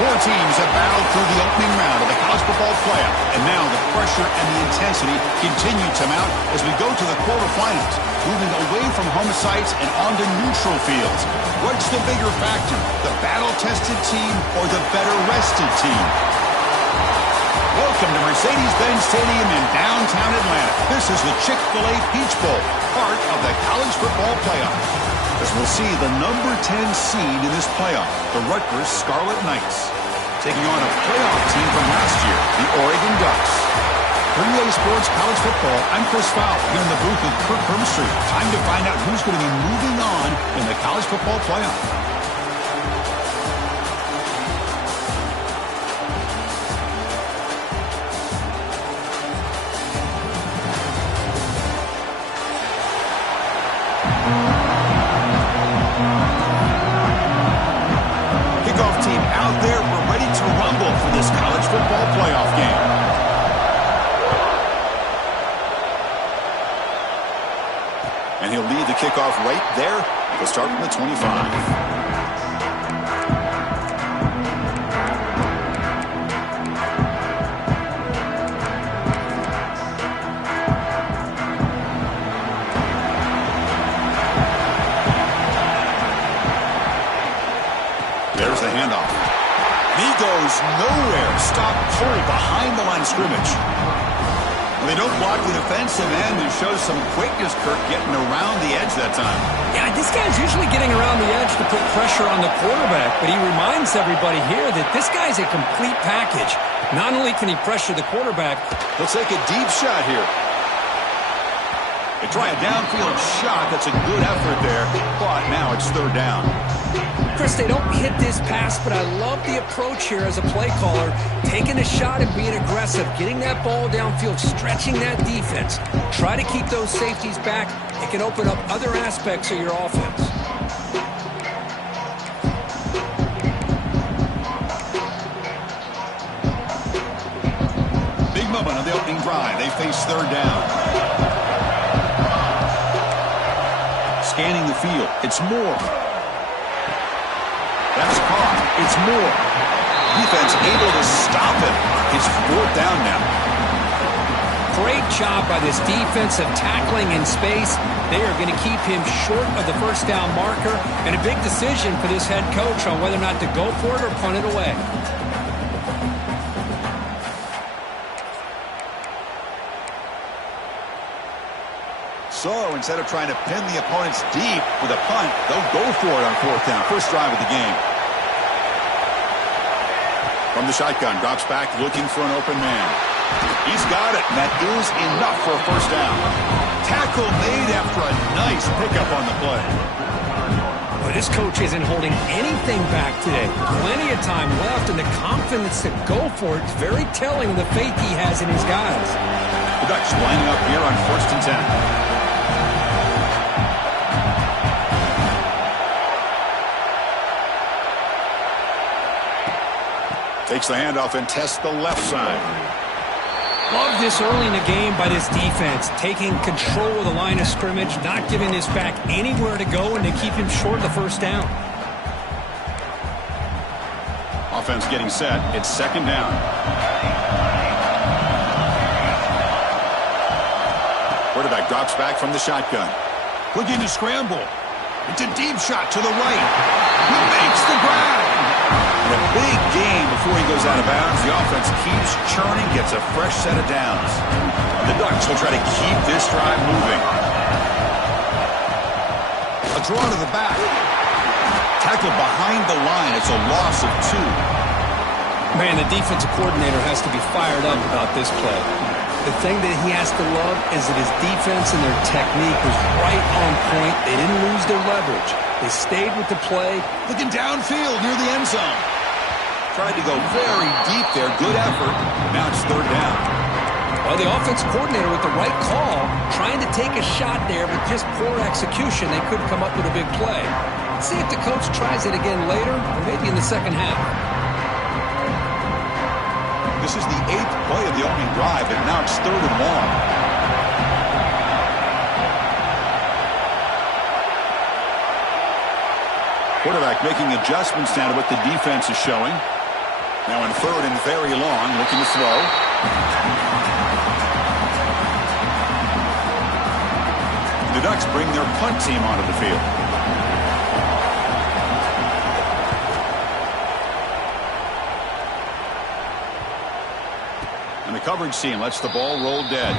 Four teams have battled through the opening round of the college football playoff, and now the pressure and the intensity continue to mount as we go to the quarterfinals, moving away from home sites and onto neutral fields. What's the bigger factor, the battle-tested team or the better-rested team? Welcome to Mercedes-Benz Stadium in downtown Atlanta. This is the Chick-fil-A Peach Bowl, part of the college football playoff. As we'll see the number 10 seed in this playoff, the Rutgers Scarlet Knights, taking on a playoff team from last year, the Oregon Ducks. For EA Sports College Football, I'm Chris Fowler here in the booth with Kirk Herbstreit. Time to find out who's going to be moving on in the college football playoff. And he'll lead the kickoff right there. He'll start from the 25. There's the handoff. And he goes nowhere. Stop cold behind the line of scrimmage. They don't block the defensive end and shows some quickness, Kirk, getting around the edge that time. Yeah, this guy's usually getting around the edge to put pressure on the quarterback, but he reminds everybody here that this guy's a complete package. Not only can he pressure the quarterback. Let's take a deep shot here. They try a downfield shot. That's a good effort there, but now it's third down. Chris, they don't hit this pass, but I love the approach here as a play caller. Taking a shot and being aggressive, getting that ball downfield, stretching that defense. Try to keep those safeties back. It can open up other aspects of your offense. Big moment on the opening drive. They face third down. Scanning the field. It's Moore. That's caught. It's Moore. Defense able to stop him. It's fourth down now. Great job by this defensive tackling in space. They are going to keep him short of the first down marker, and a big decision for this head coach on whether or not to go for it or punt it away. So instead of trying to pin the opponents deep with a punt, they'll go for it on fourth down. First drive of the game. From the shotgun, drops back looking for an open man. He's got it, and that is enough for a first down. Tackle made after a nice pickup on the play. Well, this coach isn't holding anything back today. Plenty of time left, and the confidence to go for it is very telling of the faith he has in his guys. The Ducks lining up here on 1st and 10. Takes the handoff and tests the left side. Love this early in the game by this defense, taking control of the line of scrimmage, not giving this back anywhere to go, and to keep him short of the first down. Offense getting set. It's second down. Quarterback drops back from the shotgun. Looking to scramble. It's a deep shot to the right. He makes the grab. And a big gain before he goes out of bounds. The offense keeps churning, gets a fresh set of downs. The Ducks will try to keep this drive moving. A draw to the back. Tackled behind the line. It's a loss of 2. Man, the defensive coordinator has to be fired up about this play. The thing that he has to love is that his defense and their technique was right on point. They didn't lose their leverage. They stayed with the play. Looking downfield near the end zone. Tried to go very deep there. Good effort. Now it's third down. Well, the offense coordinator with the right call, trying to take a shot there, but just poor execution. They couldn't come up with a big play. Let's see if the coach tries it again later, or maybe in the second half. This is the 8th play of the opening drive, and now it's third and long. Quarterback making adjustments now to what the defense is showing. Now in third and very long, looking to throw. The Ducks bring their punt team onto the field. And the coverage team lets the ball roll dead.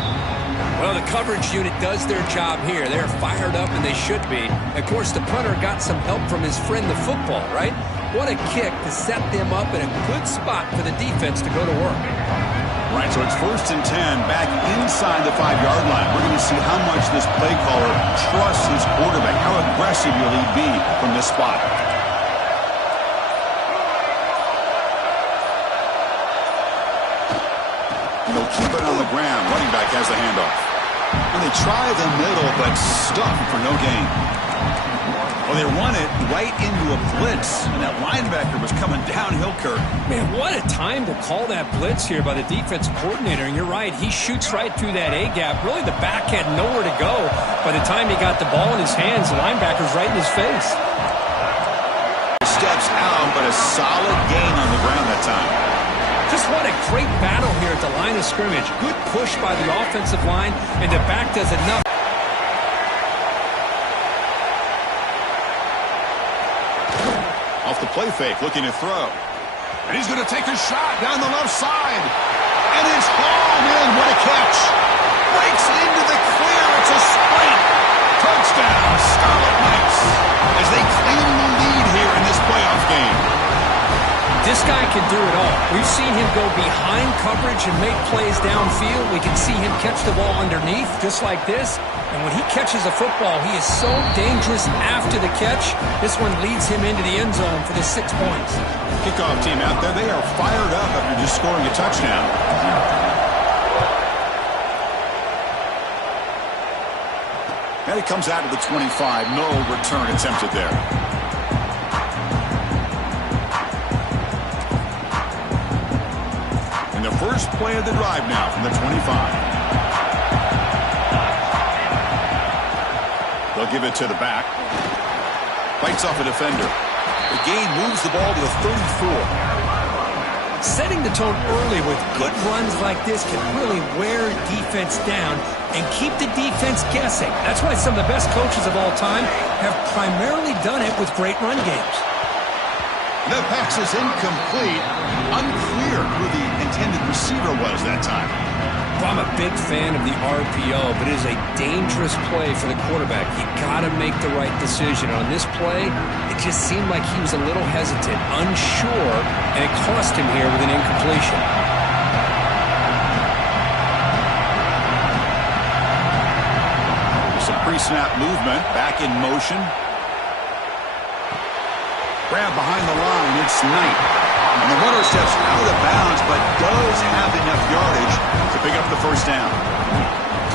Well, the coverage unit does their job here. They're fired up, and they should be. Of course, the punter got some help from his friend, the football, right? What a kick to set them up in a good spot for the defense to go to work. Right, so it's 1st and 10, back inside the 5-yard line. We're going to see how much this play caller trusts his quarterback. How aggressive will he be from this spot? They'll keep it on the ground. Running back has the handoff. And they try the middle, but stuffed for no gain. Well, they run it right into a blitz, and that linebacker was coming downhill, Kirk. Man, what a time to call that blitz here by the defensive coordinator. And you're right, he shoots right through that A-gap. Really, the back had nowhere to go. By the time he got the ball in his hands, the linebacker's right in his face. Steps out, but a solid gain on the ground that time. Just what a great battle here at the line of scrimmage. Good push by the offensive line, and the back does enough. Off the play fake, looking to throw. And he's going to take a shot down the left side. And it's home in. What a catch. Breaks into the clear. It's a sprint. Touchdown, Scarlet Knights, as they claim the lead here in this playoff game. This guy can do it all. We've seen him go behind coverage and make plays downfield. We can see him catch the ball underneath, just like this. And when he catches a football, he is so dangerous after the catch. This one leads him into the end zone for the 6 points. Kickoff team out there, they are fired up after just scoring a touchdown. And it comes out of the 25. No return attempted there. And the first play of the drive now from the 25. They'll give it to the back. Fights off a defender. The gain moves the ball to the 34. Setting the tone early with good runs like this can really wear defense down and keep the defense guessing. That's why some of the best coaches of all time have primarily done it with great run games. The pass is incomplete. Unclear who the intended receiver was that time. Well, I'm a big fan of the RPO, but it is a dangerous play for the quarterback. You got to make the right decision. On this play, it just seemed like he was a little hesitant, unsure, and it cost him here with an incompletion. Some pre-snap movement, back in motion. Grab behind the line, it's Knight. And the runner steps out of bounds, but does have enough yardage to pick up the first down.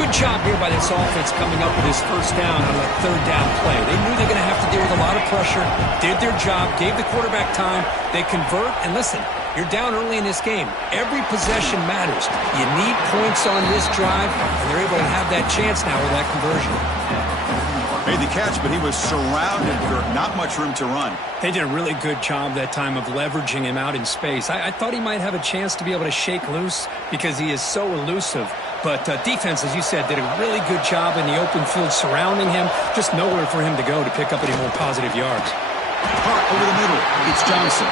Good job here by this offense coming up with his first down on a third down play. They knew they were going to have to deal with a lot of pressure, did their job, gave the quarterback time. They convert, and listen, you're down early in this game. Every possession matters. You need points on this drive, and they're able to have that chance now with that conversion. Made the catch, but he was surrounded. Not much room to run. They did a really good job that time of leveraging him out in space. I thought he might have a chance to be able to shake loose because he is so elusive. But defense, as you said, did a really good job in the open field surrounding him. Just nowhere for him to go to pick up any more positive yards. Hart over the middle. It's Johnson.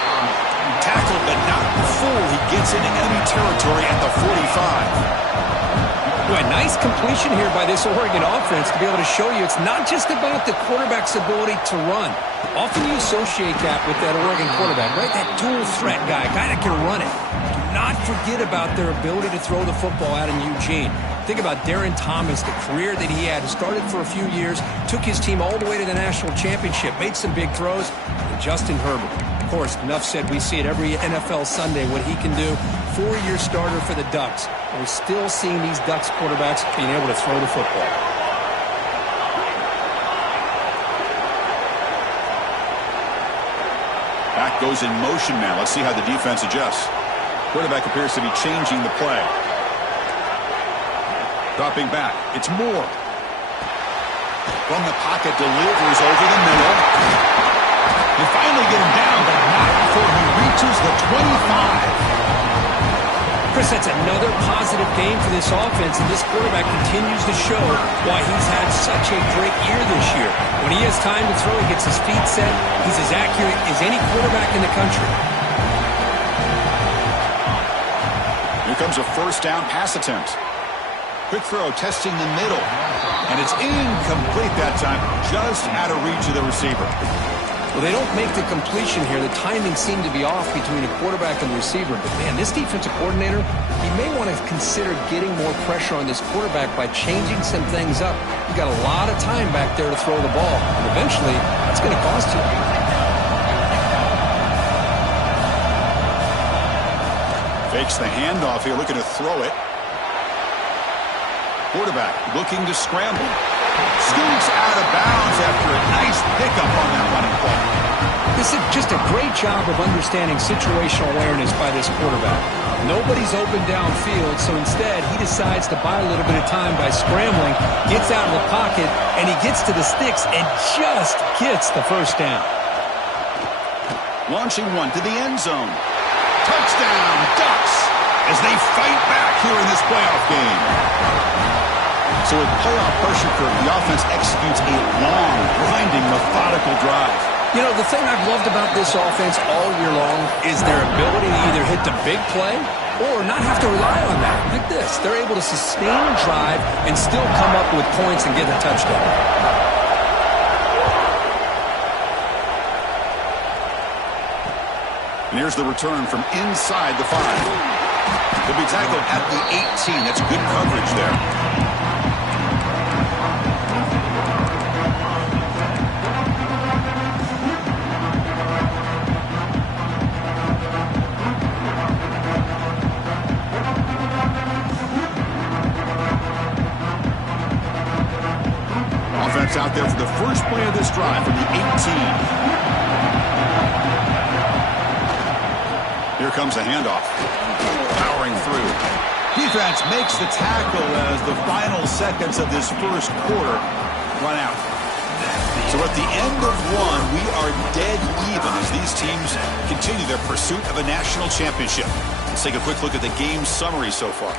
Tackled, but not full. He gets into enemy territory at the 45. Boy, nice completion here by this Oregon offense to be able to show you it's not just about the quarterback's ability to run. Often you associate that with that Oregon quarterback, right? That dual threat guy that can run it. Do not forget about their ability to throw the football out in Eugene. Think about Darren Thomas, the career that he had. Started for a few years, took his team all the way to the national championship, made some big throws. And Justin Herbert. Of course, enough said, we see it every NFL Sunday what he can do. 4-year starter for the Ducks. And we're still seeing these Ducks quarterbacks being able to throw the football. Back goes in motion now. Let's see how the defense adjusts. Quarterback appears to be changing the play. Dropping back. It's Moore. From the pocket, delivers over the middle. They finally get him down, but not before he reaches reaches the 25. Chris, that's another positive game for this offense, and this quarterback continues to show why he's had such a great year this year. When he has time to throw, he gets his feet set. He's as accurate as any quarterback in the country. Here comes a first down pass attempt. Quick throw, testing the middle. And it's incomplete that time, just out of reach of the receiver. Well, they don't make the completion here. The timing seemed to be off between a quarterback and the receiver. But, man, this defensive coordinator, he may want to consider getting more pressure on this quarterback by changing some things up. You got a lot of time back there to throw the ball. And eventually, that's going to cost you. Fakes the handoff here, looking to throw it. Quarterback looking to scramble. Scoots out of bounds after a nice pickup on that running play. This is just a great job of understanding situational awareness by this quarterback. Nobody's open downfield, so instead he decides to buy a little bit of time by scrambling, gets out of the pocket, and he gets to the sticks and just gets the first down. Launching one to the end zone. Touchdown, Ducks, as they fight back here in this playoff game. So with playoff pressure curve, the offense executes a long, grinding, methodical drive. You know, the thing I've loved about this offense all year long is their ability to either hit the big play or not have to rely on that. Like this, they're able to sustain a drive and still come up with points and get a touchdown. And here's the return from inside the 5. He'll be tackled at the 18. That's good coverage there. Offense out there for the first play of this drive from the 18. Here comes the handoff. Powering through. Defense makes the tackle as the final seconds of this first quarter run out. So at the end of one, we are dead even as these teams continue their pursuit of a national championship. Let's take a quick look at the game summary so far.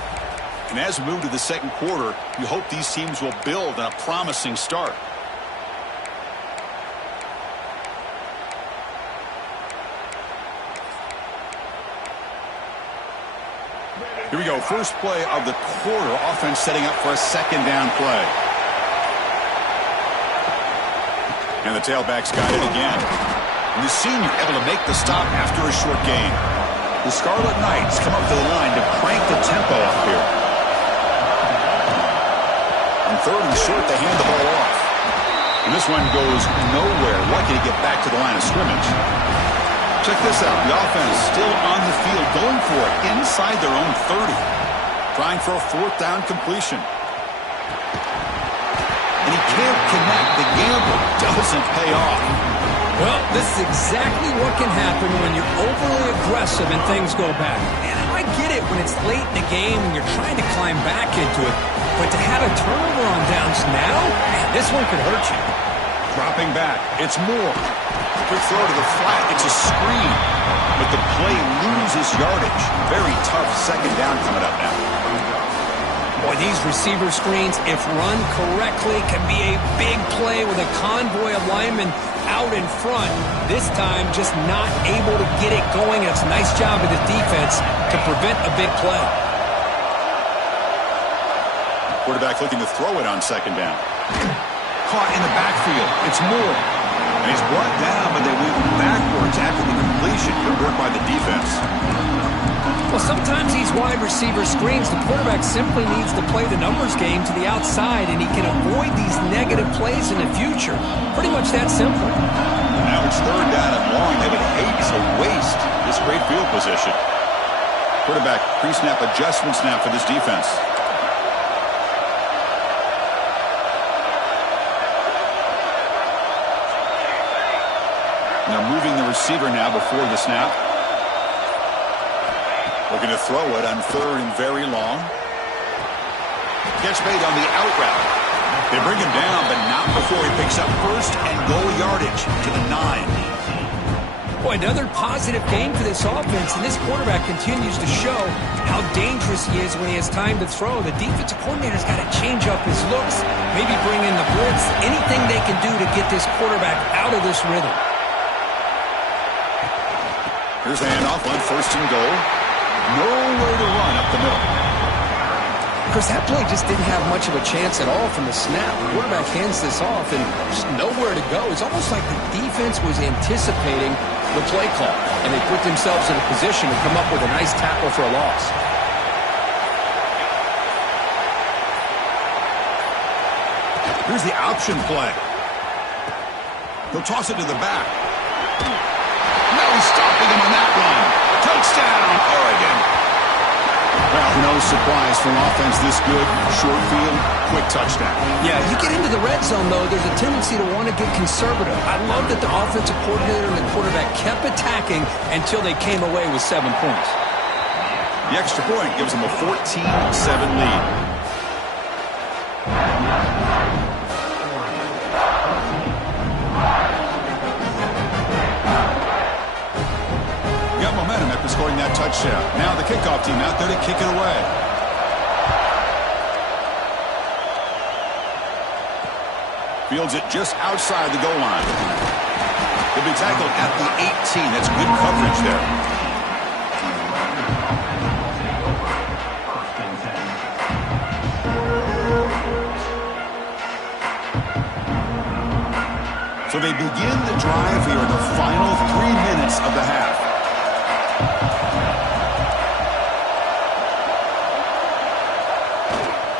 And as we move to the second quarter, we hope these teams will build on a promising start. Here we go, first play of the quarter. Offense setting up for a second down play. And the tailback's got it again. And the senior able to make the stop after a short gain. The Scarlet Knights come up to the line to crank the tempo up here. On third and short, they hand the ball off. And this one goes nowhere. Lucky to get back to the line of scrimmage. Check this out. The offense still on the field, going for it inside their own 30. Trying for a fourth down completion. And he can't connect. The gamble doesn't pay off. Well, this is exactly what can happen when you're overly aggressive and things go bad. And I get it when it's late in the game and you're trying to climb back into it. But to have a turnover on downs now, man, this one could hurt you. Dropping back. It's Moore. Quick throw to the flat. It's a screen. But the play loses yardage. Very tough second down coming up now. Boy, these receiver screens, if run correctly, can be a big play with a convoy of linemen out in front. This time, just not able to get it going. It's a nice job of the defense to prevent a big play. Quarterback looking to throw it on second down. Caught in the backfield. It's Moore. And he's brought down, but they move backwards after the completion. Good work by the defense. Well, sometimes these wide receiver screens, the quarterback simply needs to play the numbers game to the outside, and he can avoid these negative plays in the future. Pretty much that simple. Now it's third down and long. They would hate to waste this great field position. Quarterback pre-snap adjustments now for this defense. Now moving the receiver now before the snap. Looking to throw it on third and very long. Catch made on the out route. They bring him down, but not before he picks up first and goal yardage to the 9. Boy, another positive game for this offense, and this quarterback continues to show how dangerous he is when he has time to throw. The defensive coordinator's got to change up his looks, maybe bring in the blitz, anything they can do to get this quarterback out of this rhythm. Here's the handoff on 1st and goal. Nowhere to run up the middle. Of course, that play just didn't have much of a chance at all from the snap. The quarterback hands this off and just nowhere to go. It's almost like the defense was anticipating the play call, and they put themselves in a position to come up with a nice tackle for a loss. Here's the option play. He'll toss it to the back. No stopping him on that one. Touchdown, Oregon. Well, no surprise for an offense this good. Short field, quick touchdown. Yeah, you get into the red zone, though, there's a tendency to want to get conservative. I love that the offensive coordinator and the quarterback kept attacking until they came away with 7 points. The extra point gives them a 14-7 lead. Got momentum after scoring that touchdown. Now the kickoff team out there to kick it away. Fields it just outside the goal line. He'll be tackled at the 18. That's good coverage there. So they begin the drive here in the final 3 minutes of the half.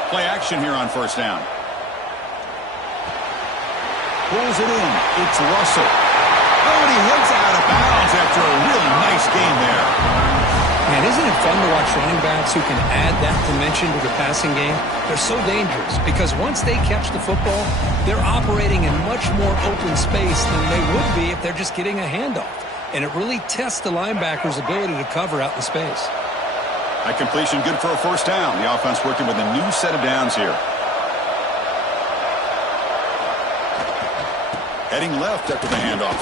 Play action here on 1st down. Pulls it in. It's Russell. Oh, and he heads out of bounds after a really nice game there. Man, isn't it fun to watch running backs who can add that dimension to the passing game? They're so dangerous because once they catch the football, they're operating in much more open space than they would be if they're just getting a handoff. And it really tests the linebacker's ability to cover out in space. That completion good for a 1st down. The offense working with a new set of downs here. Heading left after the handoff.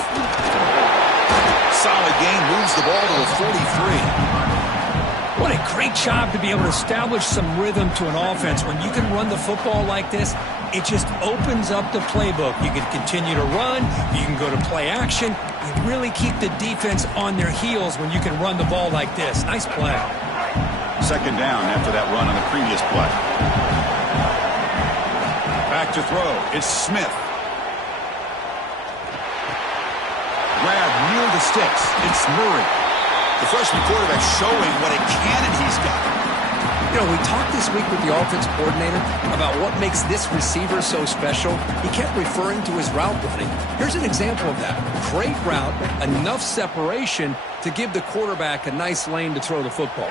Solid gain, moves the ball to the 43. What a great job to be able to establish some rhythm to an offense. When you can run the football like this, it just opens up the playbook. You can continue to run. You can go to play action. You really keep the defense on their heels when you can run the ball like this. Nice play. 2nd down after that run on the previous play. Back to throw. It's Smith. Grab near the sticks. It's Murray. The freshman quarterback showing what a cannon he's got. You know, we talked this week with the offensive coordinator about what makes this receiver so special. He kept referring to his route running. Here's an example of that. Great route, enough separation to give the quarterback a nice lane to throw the football.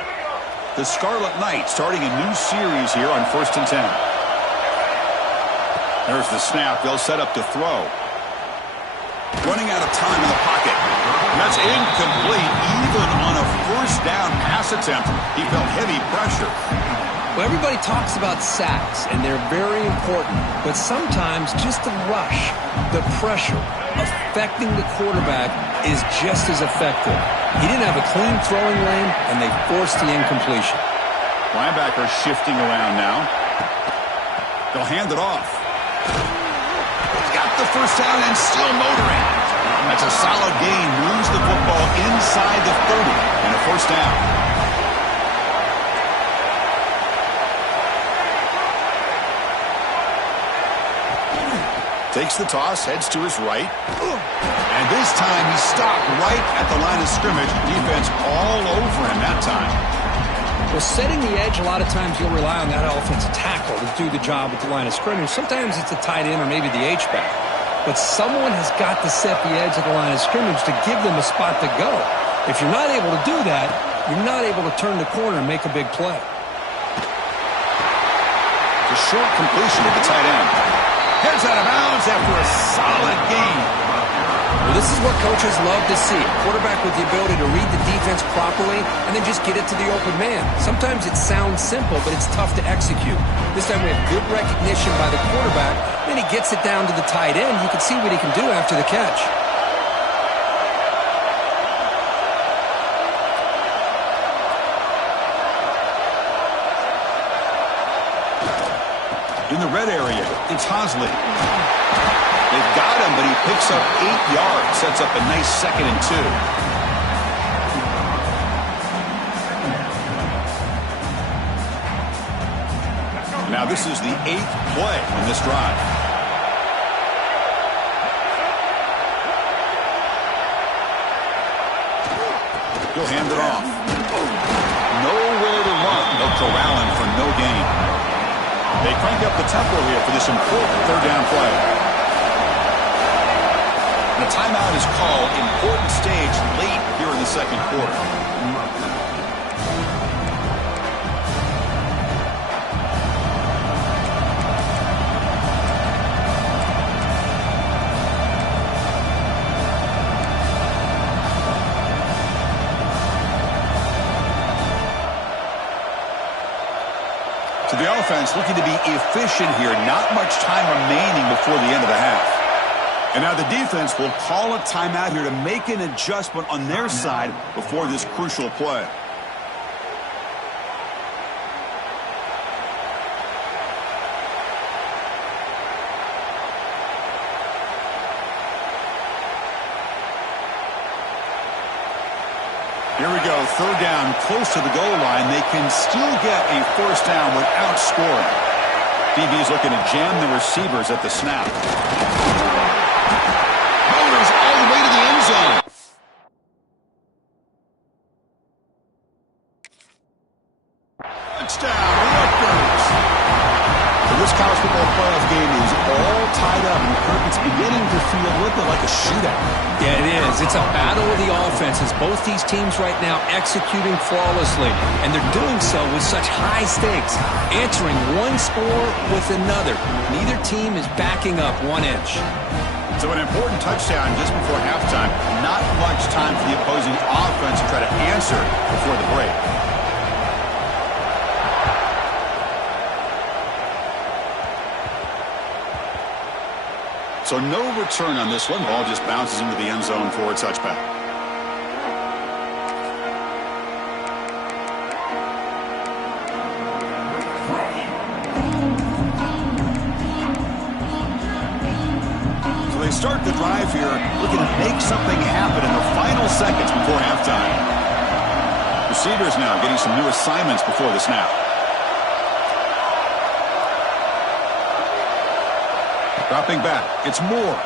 The Scarlet Knights starting a new series here on 1st and 10. There's the snap. They'll set up to throw. Running out of time in the pocket. That's incomplete. Even on a 1st down pass attempt, he felt heavy pressure. Well, everybody talks about sacks, and they're very important. But sometimes just the rush, the pressure, affecting the quarterback is just as effective. He didn't have a clean throwing lane, and they forced the incompletion. Linebacker shifting around now. They'll hand it off. He's got the 1st down and still motoring. That's a solid gain. Moves the football inside the 30 and a 1st down. Takes the toss, heads to his right. And this time he stopped right at the line of scrimmage. Defense all over him that time. Well, setting the edge, a lot of times you'll rely on that offensive tackle to do the job at the line of scrimmage. Sometimes it's a tight end or maybe the H-back. But someone has got to set the edge of the line of scrimmage to give them a spot to go. If you're not able to do that, you're not able to turn the corner and make a big play. The short completion to the tight end. Heads out of bounds after a solid gain. Well, this is what coaches love to see. A quarterback with the ability to read the defense properly and then just get it to the open man. Sometimes it sounds simple, but it's tough to execute. This time we have good recognition by the quarterback. Then he gets it down to the tight end. You can see what he can do after the catch. In the red area, it's Hosley. They've got him, but he picks up 8 yards. Sets up a nice 2nd and 2. Now this is the 8th play in this drive. He'll hand it off. Nowhere to run. They'll corral him for no gain. They crank up the tempo here for this important 3rd down play. The timeout is called. Important stage late here in the 2nd quarter. So the offense looking to be efficient here. Not much time remaining before the end of the half. And now the defense will call a timeout here to make an adjustment on their side before this crucial play. Here we go, 3rd down, close to the goal line. They can still get a 1st down without scoring. DB is looking to jam the receivers at the snap. Powers all the way to the end zone. Touchdown, Rutgers. So this college football playoff game is all tied up, and Kirk, it's beginning to feel a little bit like a shootout. Yeah, it is. It's a battle of the offenses. Both these teams right now executing flawlessly, and they're doing so with such high stakes, answering one score with another. Neither team is backing up 1 inch. So an important touchdown just before halftime. Not much time for the opposing offense to try to answer before the break. So no return on this one. Ball just bounces into the end zone for a touchback. So they start the drive here looking to make something happen in the final seconds before halftime. Receivers now getting some new assignments before the snap. Dropping back, it's Moore.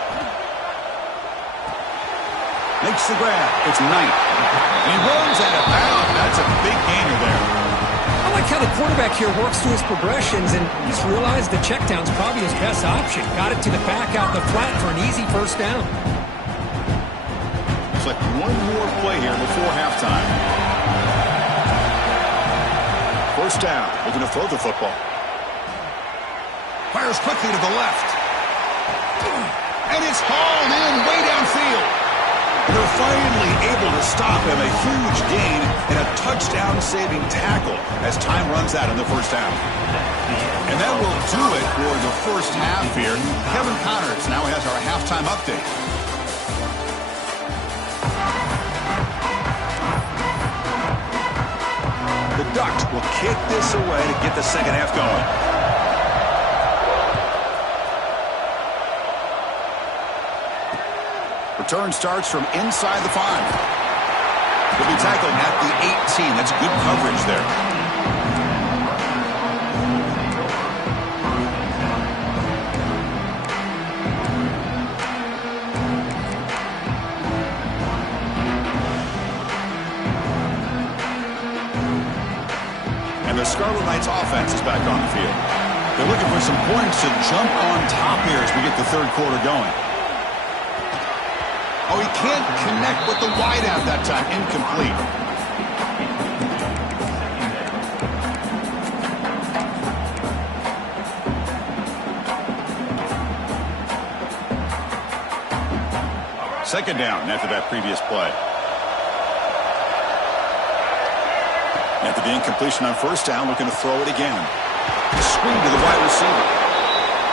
Makes the grab, it's Knight. And he runs out of bounds. That's a big gainer there. I like how the quarterback here works through his progressions and just realized the check down's probably his best option. Got it to the back out the flat for an easy 1st down. Looks like one more play here before halftime. 1st down, looking to throw the football. Fires quickly to the left. And it's hauled in way downfield. They're finally able to stop him. A huge gain and a touchdown-saving tackle as time runs out in the 1st half. And that will do it for the 1st half here. Kevin Connors now has our halftime update. The Ducks will kick this away to get the 2nd half going. Return starts from inside the 5. He'll be tackled at the 18. That's good coverage there. And the Scarlet Knights offense is back on the field. They're looking for some points to jump on top here as we get the 3rd quarter going. Oh, he can't connect with the wideout that time. Incomplete. Second down after that previous play. After the incompletion on 1st down, looking to throw it again. Screen to the wide receiver.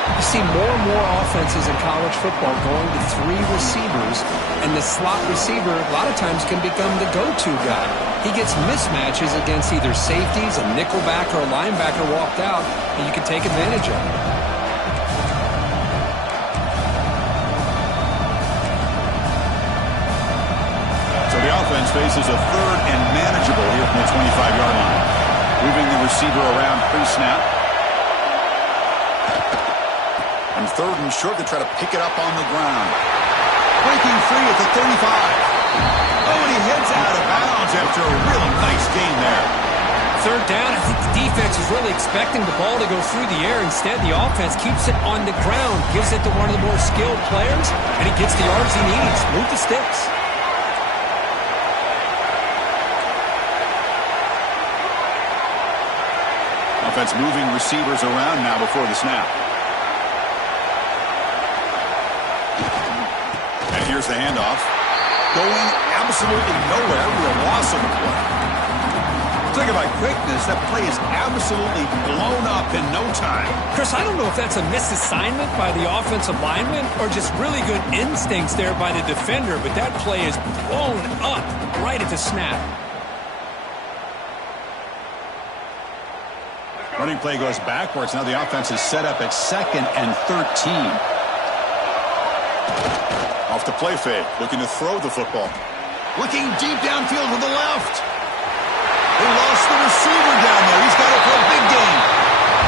You see more and more offenses in college football going to 3 receivers, and the slot receiver a lot of times can become the go-to guy. He gets mismatches against either safeties, a nickelback, or a linebacker walked out, and you can take advantage of it. faces a third and manageable here from the 25-yard line. Moving the receiver around pre-snap. And third and short, they try to pick it up on the ground. Breaking free at the 35. Oh, and he heads out of bounds after a really nice gain there. Third down, I think the defense is really expecting the ball to go through the air. Instead, the offense keeps it on the ground, gives it to one of the more skilled players, and he gets the yards he needs. Move the sticks. Offense moving receivers around now before the snap. And here's the handoff. Going absolutely nowhere with a loss of the play. Talk about quickness. That play is absolutely blown up in no time. Chris, I don't know if that's a misassignment by the offensive lineman or just really good instincts there by the defender, but that play is blown up right at the snap. Running play goes backwards. Now the offense is set up at 2nd and 13. Off the play fake, looking to throw the football. Looking deep downfield to the left. They lost the receiver down there. He's got it for a big gain.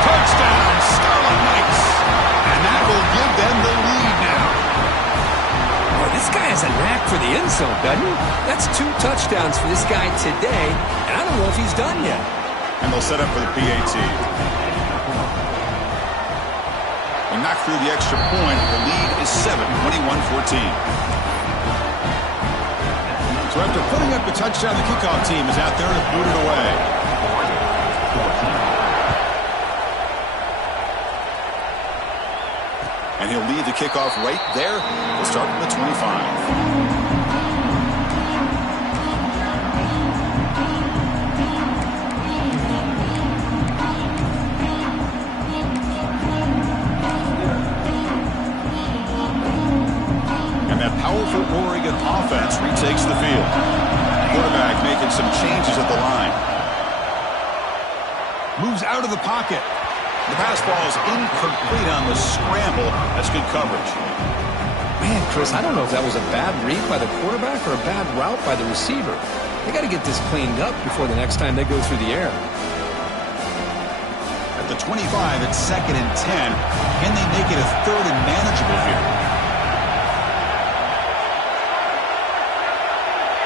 Touchdown, Scarlet Knights. And that will give them the lead now. Boy, this guy has a knack for the end zone, doesn't he? That's 2 touchdowns for this guy today, and I don't know if he's done yet. And they'll set up for the PAT. They knock through the extra point. The lead is 7, 21-14. So after putting up the touchdown, the kickoff team is out there to boot it away. And he'll lead the kickoff right there. We'll start from the 25. Powerful Oregon offense retakes the field. Quarterback making some changes at the line. Moves out of the pocket. The pass ball is incomplete on the scramble. That's good coverage. Man, Chris, I don't know if that was a bad read by the quarterback or a bad route by the receiver. They got to get this cleaned up before the next time they go through the air. At the 25, it's 2nd and 10. Can they make it a 3rd and manageable here?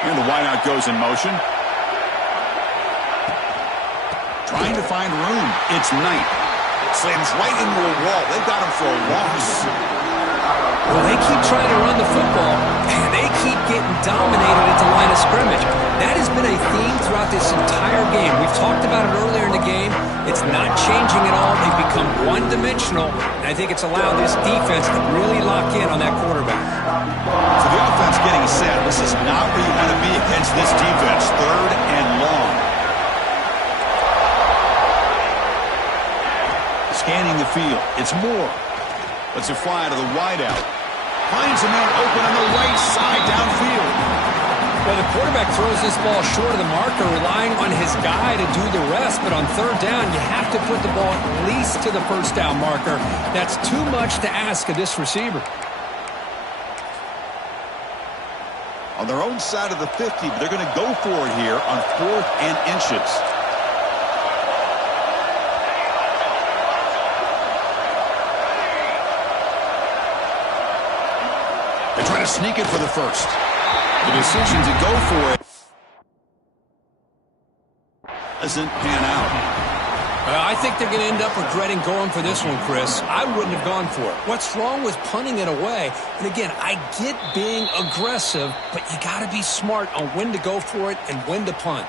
And the wideout goes in motion. Trying to find room. It's Knight. Slams right into a wall. They've got him for a loss. Well, they keep trying to run the football, and they keep getting dominated at the line of scrimmage. That has been a theme throughout this entire game. We've talked about it earlier in the game. It's not changing at all. They've become one-dimensional, and I think it's allowed this defense to really lock in on that quarterback. So the offense getting set. This is not where you want to be against this defense. 3rd and long. Scanning the field. It's Moore. Lets it fly to the wideout. Finds a man open on the right side downfield. Well, the quarterback throws this ball short of the marker, relying on his guy to do the rest. But on 3rd down, you have to put the ball at least to the 1st down marker. That's too much to ask of this receiver. On their own side of the 50, but they're going to go for it here on 4th and inches. They try to sneak it for the first. The decision to go for it doesn't pan out. I think they're going to end up regretting going for this one, Chris. I wouldn't have gone for it. What's wrong with punting it away? And again, I get being aggressive, but you got to be smart on when to go for it and when to punt.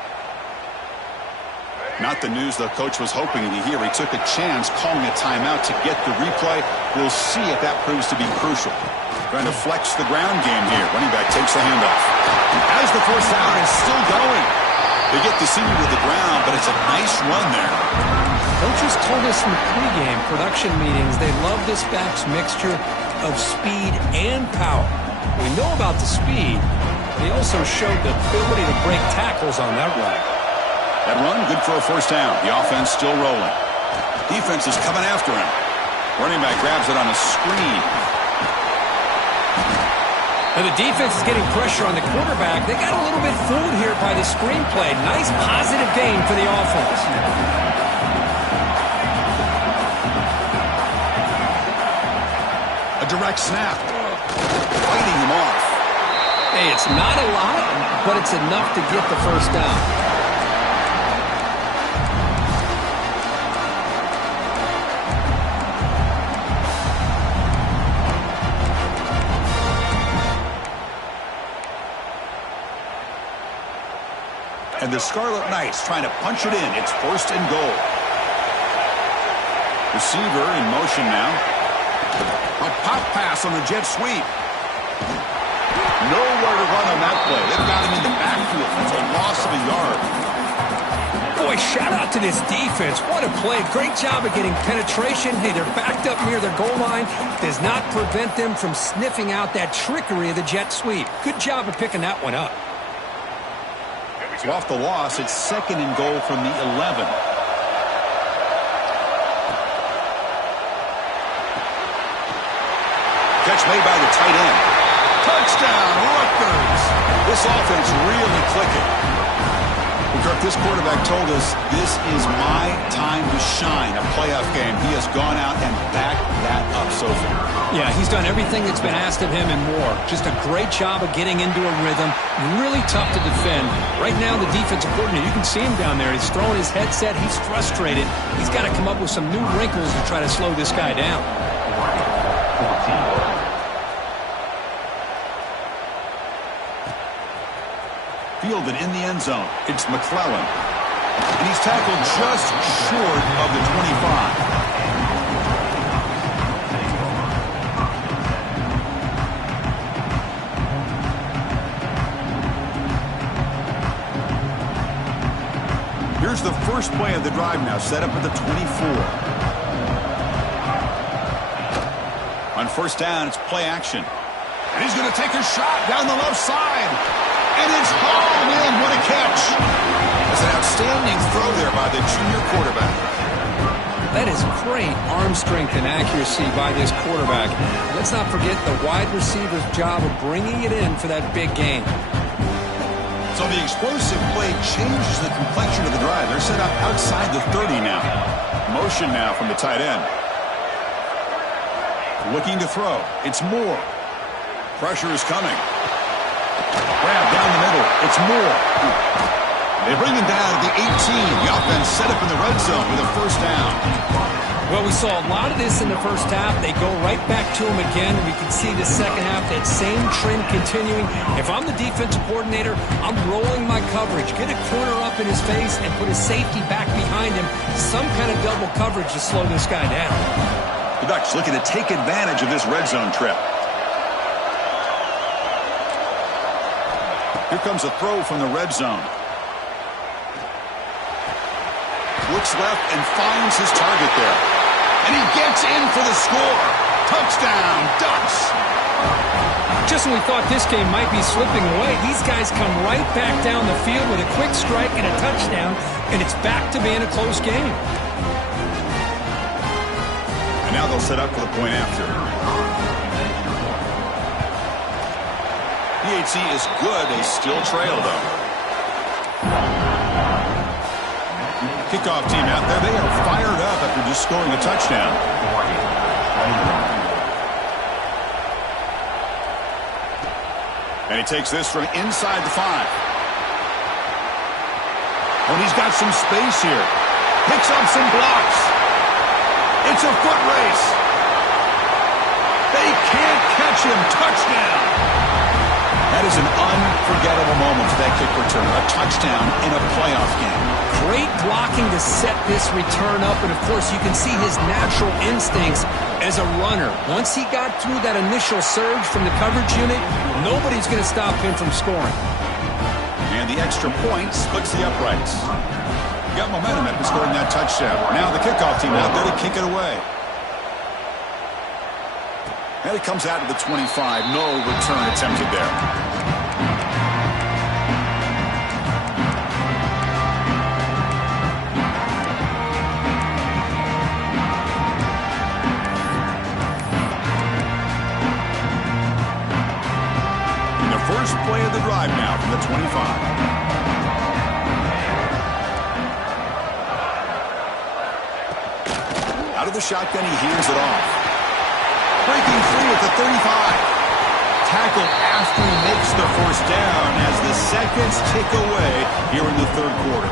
Not the news the coach was hoping to hear. He took a chance calling a timeout to get the replay. We'll see if that proves to be crucial. Trying to flex the ground game here. Running back takes the handoff. As the 4th down is still going. They get the senior to the ground, but it's a nice run there. Coaches told us in the pregame production meetings they love this back's mixture of speed and power. We know about the speed, but he also showed the ability to break tackles on that run. That run, good for a 1st down. The offense still rolling. Defense is coming after him. Running back grabs it on a screen. And And the defense is getting pressure on the quarterback. They got a little bit fooled here by the screenplay. Nice positive gain for the offense. A direct snap. Fighting him off. Hey, it's not a lot, but it's enough to get the first down. And the Scarlet Knights trying to punch it in. It's 1st and goal. Receiver in motion now. A pop pass on the jet sweep. Nowhere to run on that play. They've got him in the backfield. It's a loss of a yard. Boy, shout out to this defense. What a play. Great job of getting penetration. Hey, they're backed up near their goal line. Does not prevent them from sniffing out that trickery of the jet sweep. Good job of picking that one up. So off the loss, it's 2nd and goal from the 11. Catch made by the tight end. Touchdown, Rutgers! This offense really clicking. Well, Kirk, this quarterback told us this is my time to shine, a playoff game. He has gone out and backed that up so far. Yeah, he's done everything that's been asked of him and more. Just a great job of getting into a rhythm. Really tough to defend. Right now, the defensive coordinator, you can see him down there. He's throwing his headset. He's frustrated. He's got to come up with some new wrinkles to try to slow this guy down. Fielded in the end zone. It's McClellan. And he's tackled just short of the 25. Here's the first play of the drive now, set up at the 24. On 1st down, it's play action. And he's going to take a shot down the left side. And it's hauled in. What a catch. It's an outstanding throw there by the junior quarterback. That is great arm strength and accuracy by this quarterback. Let's not forget the wide receiver's job of bringing it in for that big game. So the explosive play changes the complexion of the drive. They're set up outside the 30 now. Motion now from the tight end. Looking to throw. It's Moore. Pressure is coming. Grab down the middle. It's Moore. They bring him down at the 18. The offense set up in the red zone with a 1st down. Well, we saw a lot of this in the first half. They go right back to him again. We can see the second half, that same trend continuing. If I'm the defensive coordinator, I'm rolling my coverage. Get a corner up in his face and put his safety back behind him. Some kind of double coverage to slow this guy down. The Ducks looking to take advantage of this red zone trip. Here comes a throw from the red zone. Looks left and finds his target there. And he gets in for the score. Touchdown, Ducks. Just when we thought this game might be slipping away, these guys come right back down the field with a quick strike and a touchdown, and it's back to being a close game. And now they'll set up for the point after. PHC is good. They still trail, though. Kickoff team out there. They are fired up after just scoring a touchdown. And he takes this from inside the 5. And he's got some space here. Picks up some blocks. It's a foot race. They can't catch him. Touchdown. That is an unforgettable moment for that kick return. A touchdown in a playoff game. Great blocking to set this return up, and of course you can see his natural instincts as a runner. Once he got through that initial surge from the coverage unit, nobody's going to stop him from scoring. And the extra point splits the uprights. Got momentum after scoring that touchdown. Now the kickoff team out there to kick it away. And it comes out to the 25. No return attempted there. first play of the drive now from the 25. Out of the shotgun, he hears it off. Breaking free at the 35. Tackled after he makes the first down as the seconds tick away here in the third quarter.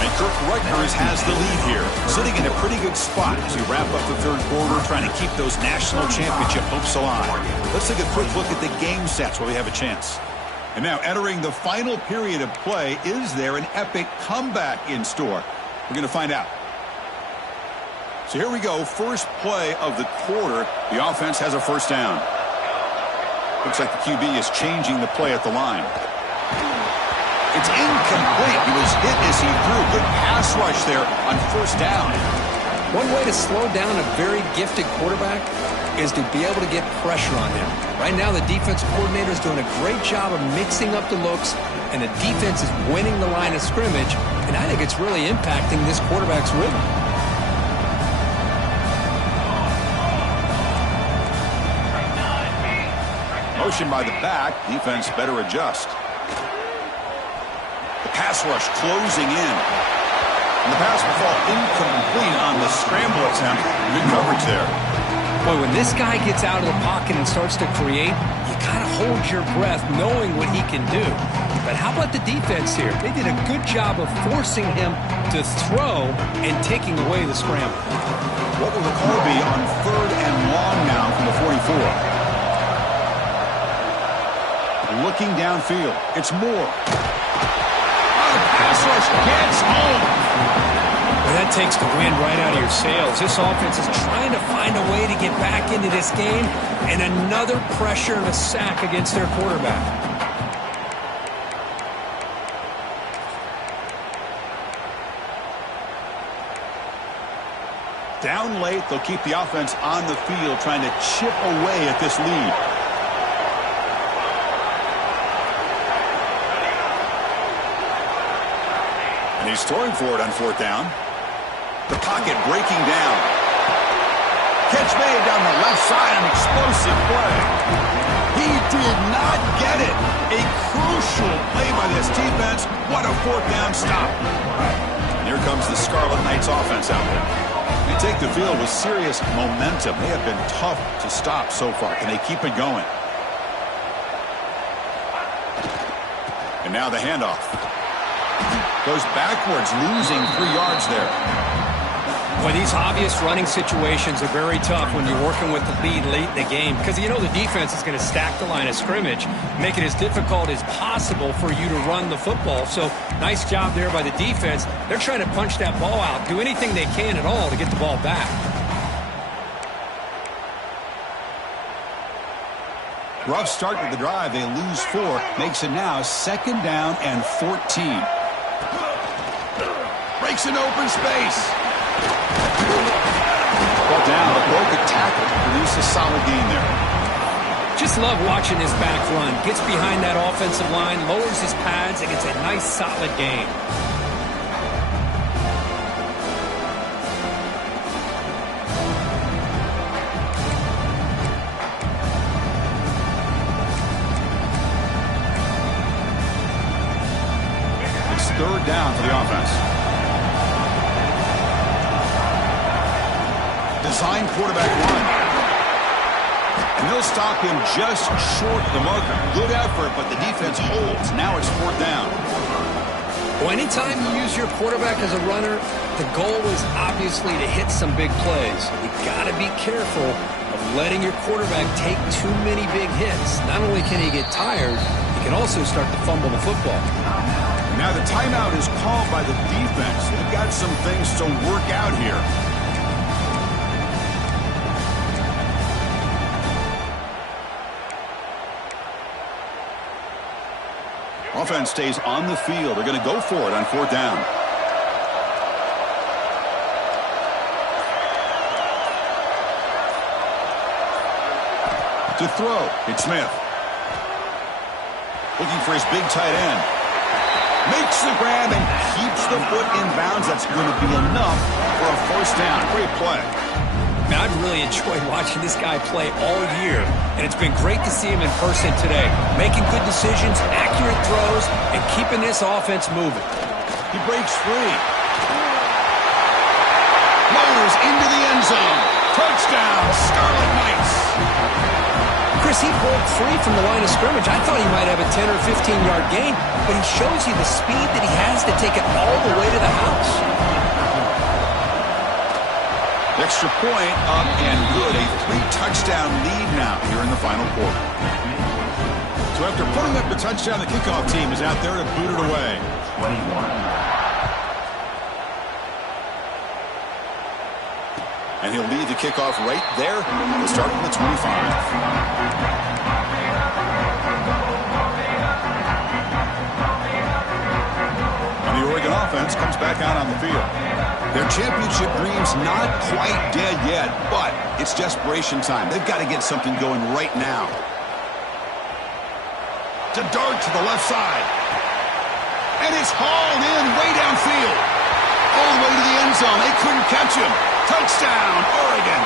And Kirk Rutgers has the lead here, sitting in a pretty good spot as we wrap up the third quarter, trying to keep those national championship hopes alive. Let's take a quick look at the game sets where we have a chance. And now entering the final period of play, is there an epic comeback in store? We're going to find out. So here we go, first play of the quarter. The offense has a first down. Looks like the QB is changing the play at the line. It's incomplete. He was hit as he threw. Good pass rush there on first down. One way to slow down a very gifted quarterback is to be able to get pressure on him. Right now, the defensive coordinator is doing a great job of mixing up the looks, and the defense is winning the line of scrimmage, and I think it's really impacting this quarterback's rhythm. Motion by the back. Defense better adjust. The pass rush closing in. And the pass will fall incomplete on the scramble attempt. Good coverage there. Boy, when this guy gets out of the pocket and starts to create, you kind of hold your breath knowing what he can do. But how about the defense here? They did a good job of forcing him to throw and taking away the scramble. What will the call be on third and long now from the 44? Looking downfield. It's Moore. Oh, the pass rush gets home. Well, that takes the wind right out of your sails. This offense is trying to find a way to get back into this game, and another pressure and a sack against their quarterback. Down late, they'll keep the offense on the field, trying to chip away at this lead. And he's throwing for it on fourth down. The pocket breaking down. Catch made down the left side, an explosive play. He did not get it. A crucial play by this defense. What a fourth down stop. And here comes the Scarlet Knights offense out there. They take the field with serious momentum. They have been tough to stop so far. Can they keep it going? And now the handoff. Goes backwards, losing 3 yards there. Boy, these obvious running situations are very tough when you're working with the lead late in the game because you know the defense is going to stack the line of scrimmage, make it as difficult as possible for you to run the football. So nice job there by the defense. They're trying to punch that ball out, do anything they can at all to get the ball back. Rough start to the drive. They lose 4. Makes it now second down and 14. Breaks an open space. Ball down, a broken tackle to produce a solid gain there. Just love watching this back run. Gets behind that offensive line, lowers his pads, and gets a nice solid gain. It's third down for the offense. Design quarterback run. And they'll stop him just short of the marker. Good effort, but the defense holds. Now it's fourth down. Well, anytime you use your quarterback as a runner, the goal is obviously to hit some big plays. You've got to be careful of letting your quarterback take too many big hits. Not only can he get tired, he can also start to fumble the football. Now the timeout is called by the defense. They've got some things to work out here. Offense stays on the field. They're going to go for it on fourth down. To throw, it's Smith. Looking for his big tight end. Makes the grab and keeps the foot in bounds. That's going to be enough for a first down. Great play. Now, I've really enjoyed watching this guy play all year, and it's been great to see him in person today, making good decisions, accurate throws, and keeping this offense moving. He breaks free. Motors into the end zone. Touchdown, Scarlet Knights. Chris, he broke free from the line of scrimmage. I thought he might have a 10 or 15-yard gain, but he shows you the speed that he has to take it all the way to the house. Extra point up and good. A 3-touchdown lead now here in the final quarter. So after putting up the touchdown, the kickoff team is out there to boot it away. 21. And he'll lead the kickoff right there. We'll start from the 25. And the Oregon offense comes back out on the field. Their championship dream's not quite dead yet, but it's desperation time. They've got to get something going right now. To dart to the left side. And it's hauled in way downfield. All the way to the end zone. They couldn't catch him. Touchdown, Oregon.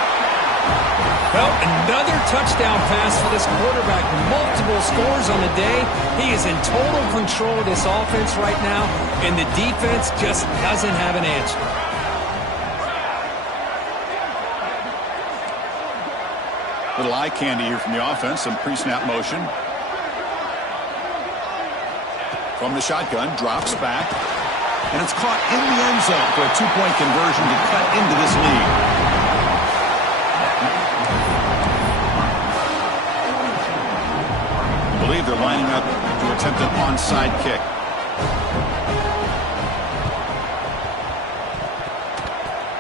Well, another touchdown pass for this quarterback. Multiple scores on the day. He is in total control of this offense right now, and the defense just doesn't have an answer. Little eye candy here from the offense. Some pre-snap motion. From the shotgun, drops back. And it's caught in the end zone for a 2-point conversion to cut into this lead. I believe they're lining up to attempt an onside kick.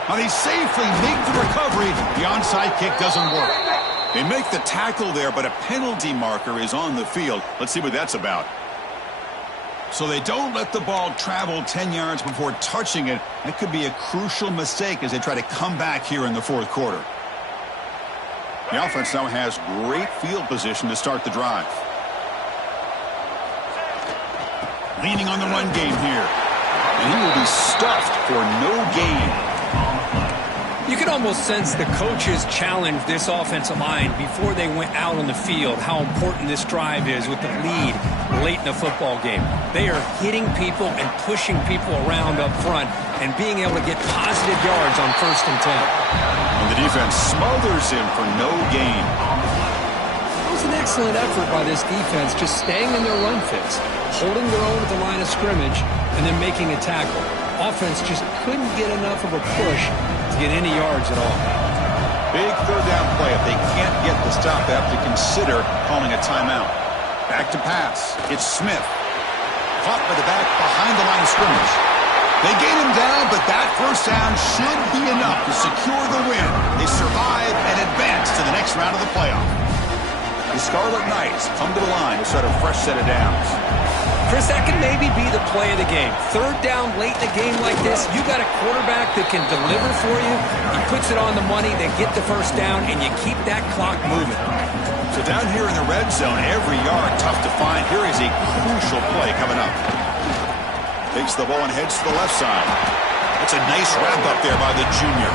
Now they safely make the recovery. The onside kick doesn't work. They make the tackle there, but a penalty marker is on the field. Let's see what that's about. So they don't let the ball travel 10 yards before touching it. That could be a crucial mistake as they try to come back here in the fourth quarter. The offense now has great field position to start the drive. Leaning on the run game here. And he will be stuffed for no gain. You can almost sense the coaches challenged this offensive line before they went out on the field, how important this drive is with the lead late in the football game. They are hitting people and pushing people around up front and being able to get positive yards on 1st and 10. And the defense smothers him for no gain. It was an excellent effort by this defense, just staying in their run fits, holding their own at the line of scrimmage, and then making a tackle. Offense just couldn't get enough of a push to get any yards at all. Big third down play. If they can't get the stop, they have to consider calling a timeout. Back to pass. It's Smith. Caught by the back behind the line of scrimmage. They gain him down, but that first down should be enough to secure the win. They survive and advance to the next round of the playoff. The Scarlet Knights come to the line to start a fresh set of downs. Chris, that can maybe be the play of the game. Third down late in a game like this, you got a quarterback that can deliver for you. He puts it on the money, they get the first down, and you keep that clock moving. So down here in the red zone, every yard tough to find. Here is a crucial play coming up. Takes the ball and heads to the left side. That's a nice wrap up there by the junior.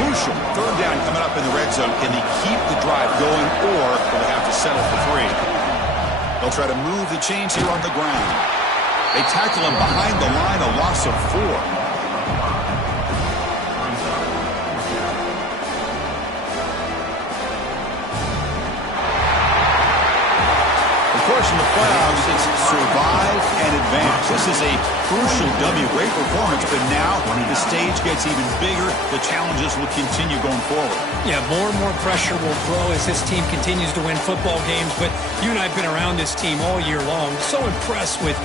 Crucial third down coming up in the red zone. Can they keep the drive going, or will they have to settle for 3? They'll try to move the chains here on the ground. They tackle him behind the line, a loss of 4. Of course, in the playoffs, it's survive and advance. This is a crucial W. Great performance, but now when the stage gets even bigger, the challenges will continue going forward. Yeah, more and more pressure will grow as this team continues to win football games, but you and I have been around this team all year long. So impressed with